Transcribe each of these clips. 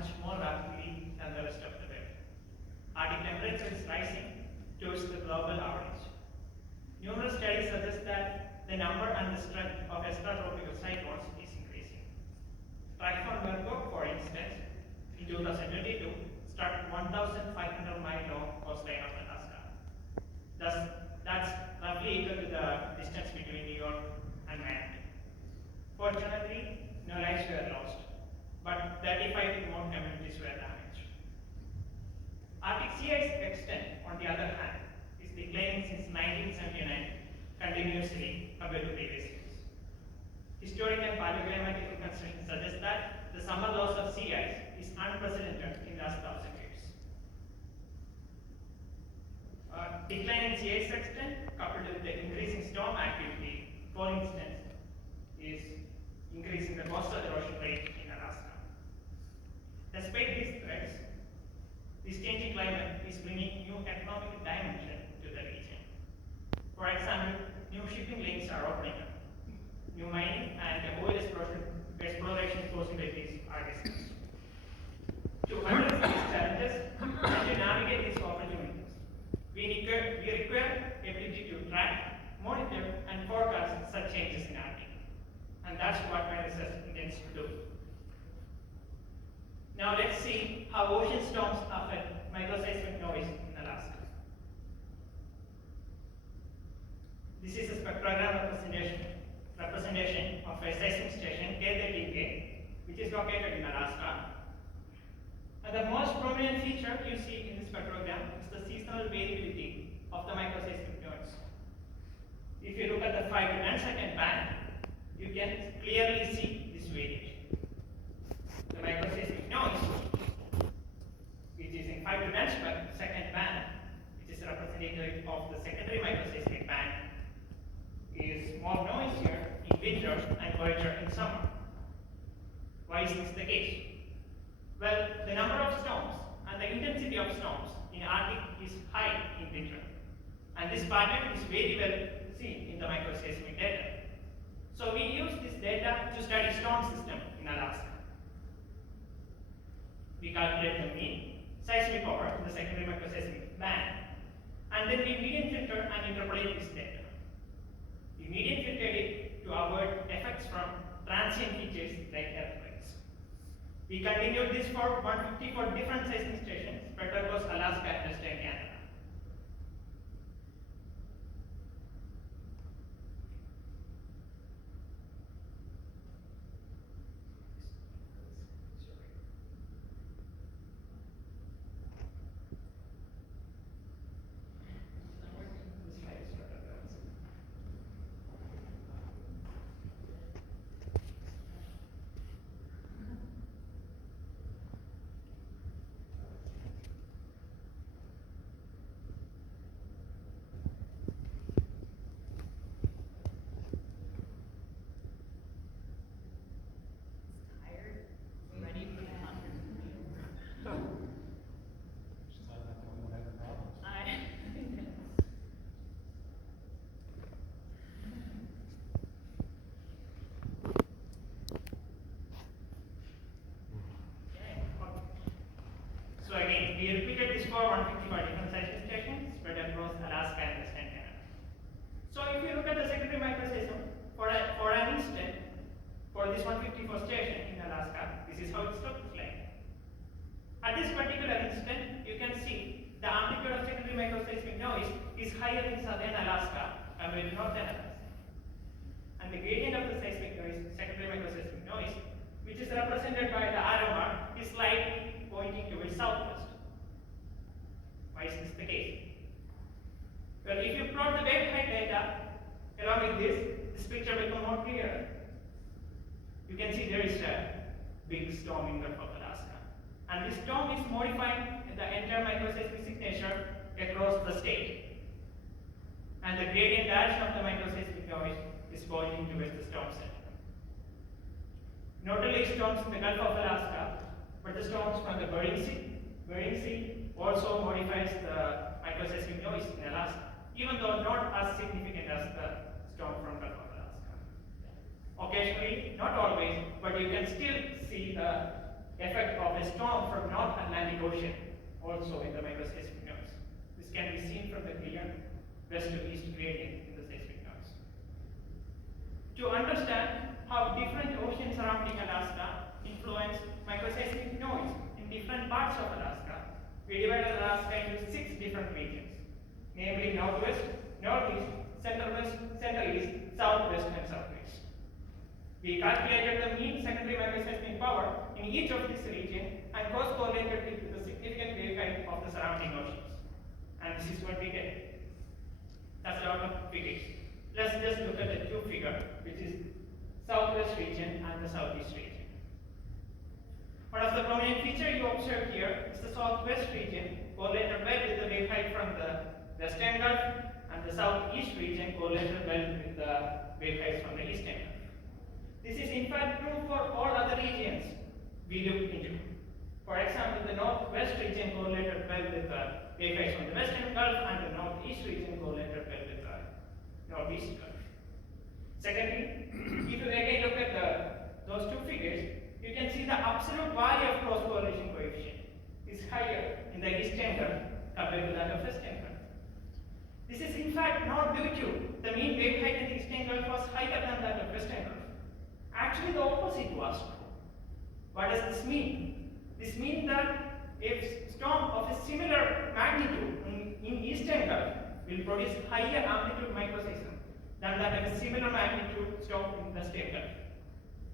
much more rapidly than the rest of the world. Arctic temperature is rising towards the global average. Numerous studies suggest that the number and the strength of extratropical cyclones is increasing. Typhoon Virgo, for instance, in 2022 struck 1,500-mile long coastline of Alaska. Thus, that's roughly equal to the distance between New York and Miami. Fortunately, no lives were lost, but 35 more communities were damaged. Arctic sea ice extent, on the other hand, is declining since 1979 continuously compared to previous years. Historic and paleoclimatic reconstruction suggests that the summer loss of sea ice is unprecedented in the last 1,000 years. Decline in sea ice extent coupled with the increasing storm activity, for instance, is increasing the coastal erosion rate in Alaska. Despite these threats, this changing climate is bringing new economic dimension to the region. For example, new shipping lanes are opening up. New mining and oil exploration possibilities are discussed. To address these challenges and to navigate these opportunities, we require ability to track, monitor, and forecast such changes in Arctic. And that's what my research intends to do. Now let's see how ocean storms affect microseismic noise in Alaska. This is a spectrogram representation of a seismic station, K13K, which is located in Alaska. And the most prominent feature you see in this spectrogram is the seasonal variability of the microseismic noise. If you look at the 5 to 10 second band, you can clearly see this variation. The microseismic noise, which is in 5 to 10 second band, which is representative of the secondary microseismic band, is more noisier in winter and quieter in summer. Why is this the case? Well, the number of storms and the intensity of storms in Arctic is high in winter. And this pattern is very well seen in the microseismic data. So we use this data to study storm system in Alaska. We calculate the mean seismic power in the secondary microseismic band, and then we median filter and interpolate this data. We median filtered it to avoid effects from transient features like earthquakes. We continued this for 154 different seismic stations spread across Alaska and Western Canada. So again, we repeated this for 155 different seismic stations spread across Alaska and Western Canada. So if you look at the secondary microseism, for an instant, for this 154 station in Alaska, this is how it looks like. At this particular instant, you can see the amplitude of secondary microseismic noise is higher in southern Alaska compared to northern Alaska. And the gradient of the seismic noise, secondary microseismic noise, which is represented by the arrow mark, is slightly pointing towards southwest. Why is this the case? Well, if you plot the wave height data along with this picture becomes more clear. You can see there is a big storm in the Gulf of Alaska. And this storm is modifying the entire microseismic signature across the state. And the gradient direction of the microseismic noise is pointing towards the storm center. Not only storms in the Gulf of Alaska, but the storms from the Bering Sea also modifies the microseismic noise in Alaska, even though not as significant as the storm from Gulf of Alaska. Occasionally, not always, but you can still see the effect of a storm from North Atlantic Ocean also in the microseismic nodes. This can be seen from the clear west to east gradient in the seismic nodes. To understand how different oceans surrounding Alaska influence microseismic nodes in different parts of Alaska, we divided Alaska into 6 different regions, namely Northwest, Northeast, Center-West, Center-East, Southwest, and Southwest. We calculated the mean secondary microseismic power in each of these regions and cross-correlated it with the significant wave height of the surrounding oceans. And this is what we get. That's a lot of figures. Let's just look at the 2 figure, which is Southwest region and the Southeast region. One of the prominent features you observe here is the Southwest region correlated well with the wave height from the Western Gulf, and the Southeast region correlated well with the wave heights from the Eastern Gulf. This is in fact true for all other regions we looked into. For example, the Northwest region correlated well with the wave heights from the Western Gulf, and the Northeast region correlated well with the Northeast Gulf. Secondly, if you again look at those 2 figures, you can see the absolute value of cross-correlation coefficient is higher in the Eastern Gulf compared to that of Western Gulf. This is in fact not due to the mean wave height in the Eastern Gulf was higher than that of Western Gulf. Actually, the opposite was true. What does this mean? This means that a storm of a similar magnitude in Eastern Gulf will produce higher amplitude microseism than that of a similar magnitude storm in the Western Gulf.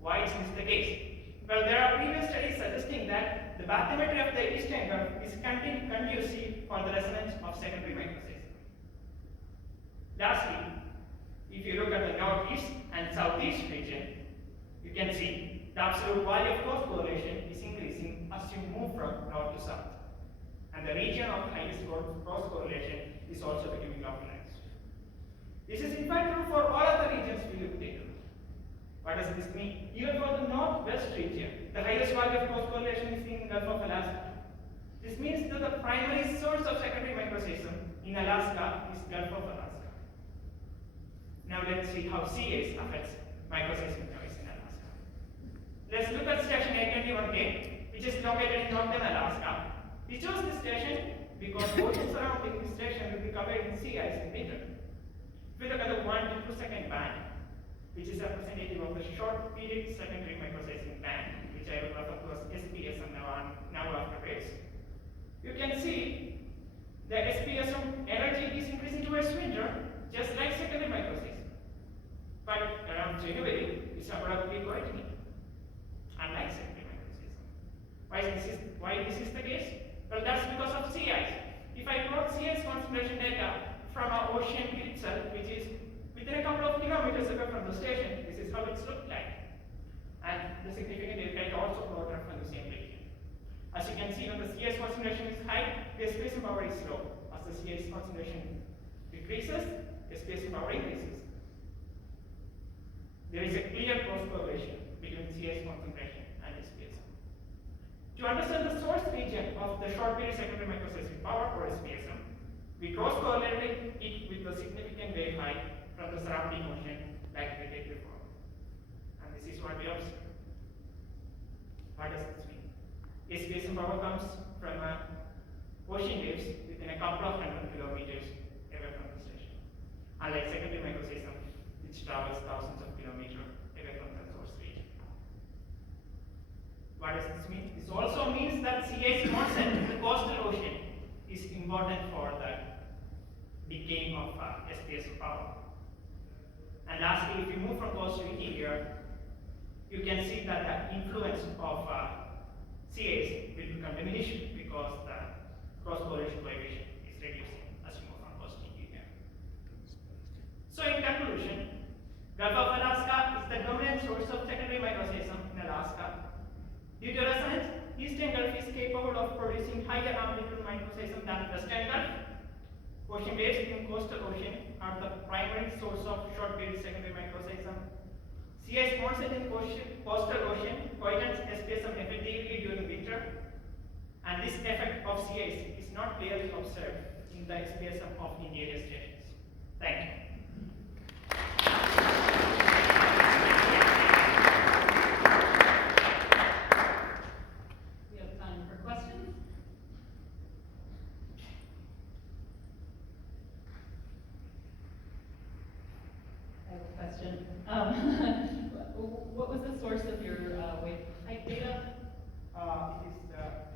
Why is this the case? Well, there are previous studies suggesting that the bathymetry of the Eastern Gulf is conducive for the resonance of secondary microseism. Lastly, if you look at the Northeast and Southeast region, you can see the absolute value of cross correlation is increasing as you move from north to south. And the region of highest cross correlation is also becoming localized. This is in fact true for all other regions we looked into. What does this mean? Even for the Northwest region, the highest value of cross correlation is in the Gulf of Alaska. This means that the primary source of secondary microseism in Alaska is Gulf of Alaska. Now let's see how CAs affects microseismic noise in Alaska. Let's look at station 821K, which is located in northern Alaska. We chose this station because ocean surrounding this station will be covered in sea ice in winter. If we look at the 1 to 2 second band, which is representative of the short period secondary microseismic band, which I will refer to as SPS and now afterwards, you can see the SPS energy is increasing towards winter, just like secondary microseism. But around January, it's abruptly going, unlike secondary microseism. Why this is the case? Well, that's because of sea ice. If I plot sea ice concentration data from our ocean itself, which is within a couple of kilometers away from the station, this is how it's looked like. And the significant effect also plotted from the same region. As you can see, when the CS concentration is high, the SPS power is low. As the CS concentration decreases, the SPS power increases. There is a clear cross correlation between CS concentration and SPS. To understand the source region of the short period secondary microseismic power, or SPSM, we cross correlated it with the significant wave height from the surrounding ocean, like we did before. And this is what we observe. What does this mean? SPSM power comes from ocean waves within a couple of 100 kilometers away from the station, unlike secondary microseism, which travels thousands of kilometers away from the source region. What does this mean? This also means that CA's content in the coastal ocean is important for the decaying of SPS power. And lastly, if you move from coast to interior, you can see that the influence of CAs will become diminished because the cross-correlation coefficient is reducing as you move from coast to interior. So in conclusion, Gulf of Alaska is the dominant source of secondary microseism in Alaska. Due to resonance, Eastern Gulf is capable of producing higher amplitude microseism than Western Gulf. Ocean waves in coastal ocean are the primary source of short period secondary microseism. CA's onset in coastal ocean coignites SPSM effectively during winter, and this effect of CA's is not clearly observed in the SPSM of interior stations. Thank you.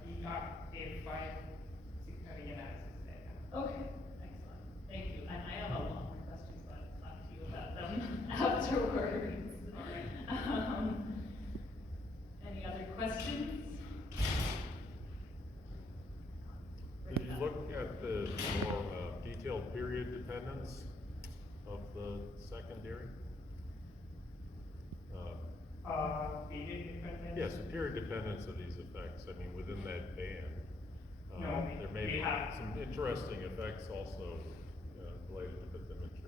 we got a 5 6 analysis there. Okay, excellent. Thank you. And I have a lot more questions, but I'll talk to you about them afterwards. All right. Any other questions? Did you look at the more detailed period dependence of the secondary? Period dependence? Yes, the period dependence of these effects. I mean, within that band, No, there may we be have. some interesting effects also related to bathymetry.